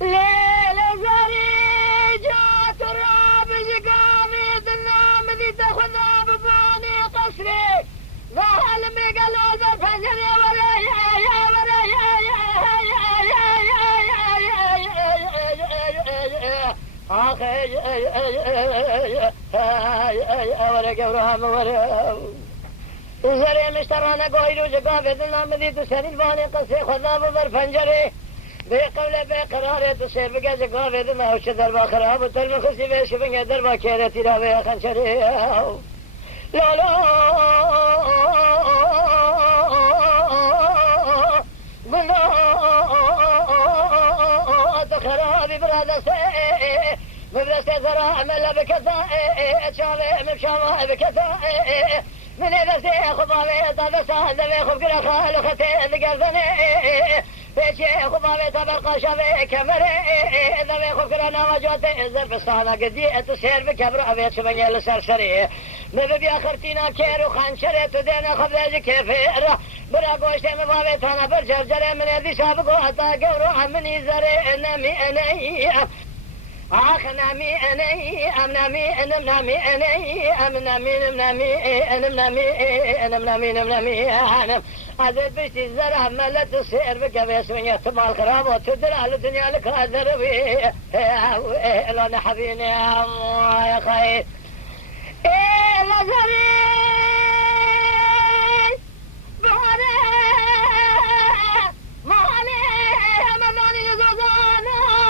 ليل زريجات الرابج قامت النام ذي تخذى بباني قصري ظهر مقلوز الفجر يا ورايا يا ورايا زري مشترانا قويلو جقافة النام ذي تسهل الباني قصري خذى ببر فنجري بقول بقرار تصير بقى جقافة ما هو شدر بخراب وتلم خسي بشوفني دربا كيرتي لا بيا خنشري لا لا قلنا تخرابي برادسي مدرسة زراع ملا بكثائي اتشالي مبشامة بكثائي من إذا سيخ ضابط هذا سهل ذبيخ بقرا خالختي ذقرزني بيشي خضابي تبرقى شبي كمري ذبيخ بقرا نواجوتي الزرب الصالة قدي اتسير بكبر أبيت شبني لسرسري نبي آخرتينا كيرو خانشري تدينا خبزاجي كيفير برا قوشتي مبابي تانا برجر جري من يدي سابقو حتى قورو مني زري نمي اني آخ نامي أني أم نامي أنم نامي أني أم نامي نم نامي أنم نامي أنم نامي نم نامي أنم عزيز بشتي الزرع ملا تصير بك بيسمين يتمال خراب وتدر على الدنيا لك هذا ربي لو نحبيني يا خير إيه لزري بحري مالي مداني زوزانا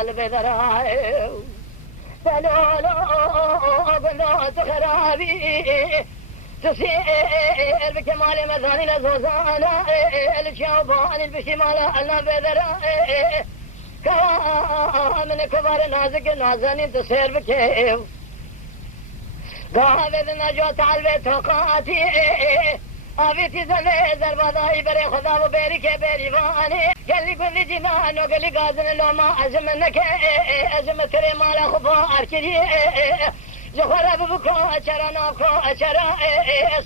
البذراء فلولو بنات خرابي تسير بكمال مذاني لزوزانا الشوبان البشمال البذراء من كبار نازك نازني تسير بكيف قابض نجوت على البيت وقاتي آفيتي زنه زربادائی بري خدا و بيري كي بيري واني قال لي كل جنانو قال لي قازن لو ما أزمنك أزم تري مالا خبا أركري جخورا ببكو أشرا ناكو أشرا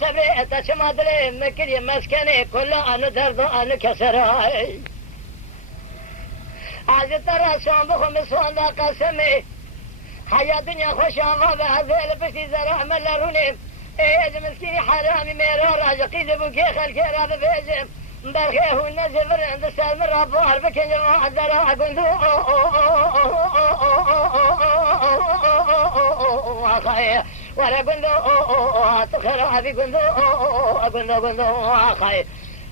صبري تشما دلي مكري مسكني كل أنو درد أنو كسراي از ترى سوان بخو مسوان دا قسمي حياة دنيا خوش آفا بهذيل بشتي زرع ملروني از مسكيني حرامي ميرو راجقي زبوكي خلقي راب بيجم برخي هو النزل برند سالم رابوار بكن جماعة زرع قندو آخاي ورا قندو تخرابي قندو قندو آخاي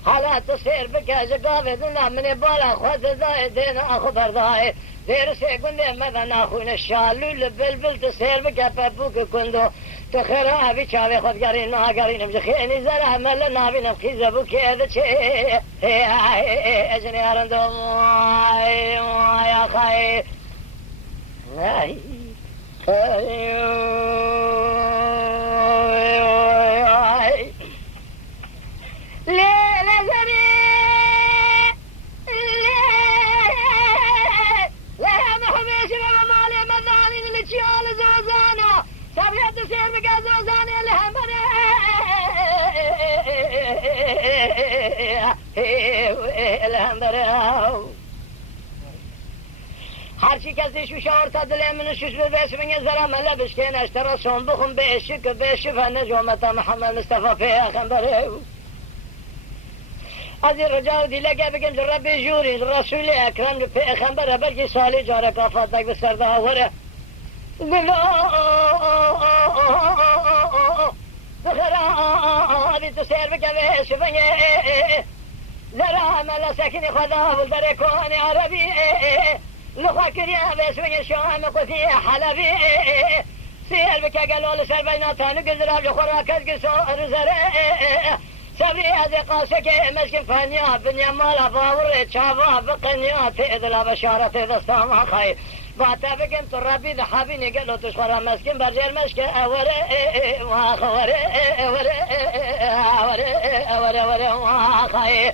حالا تصير بك جقافة دنا من بالا خود زايدين أخو برداي دير سيقندي مذن أخوين الشالو لبلبل تصير بك بابوك كندو تخرابي چاوي خود قرين نا قرين بجخيني زرع مل نابي نفخي زبوك هذا شيء اجني أرندو يا خاي هرچی کسی شوشار تا دل من شوش به بسمین زرا ملا بشکن اشترا سون بخون بشک بشف نجومت محمد مصطفى پیغمبر از رجاء دی لگه بگم رب جوری رسول اکرم پیغمبر بلکه سالی جاره کافات تک به سرده آوره بخرا تو سیر بکه بشفن زرا ملا سکنی خدا بلدر کون عربی نخوكر يا باسمي شام قثي حلبي سير بك قالوا سر بيناتان قزراب جخوراك قصور زرع سبري هذه قاسك مسكن فانيا بنيا مالا باور تشافا بقنيا تئذلا بشارة دستام خير باتا بكم ترابي ذحابي قالوا تشخورا مسكن برجر مسكن أوري واخوري أوري أوري أوري واخير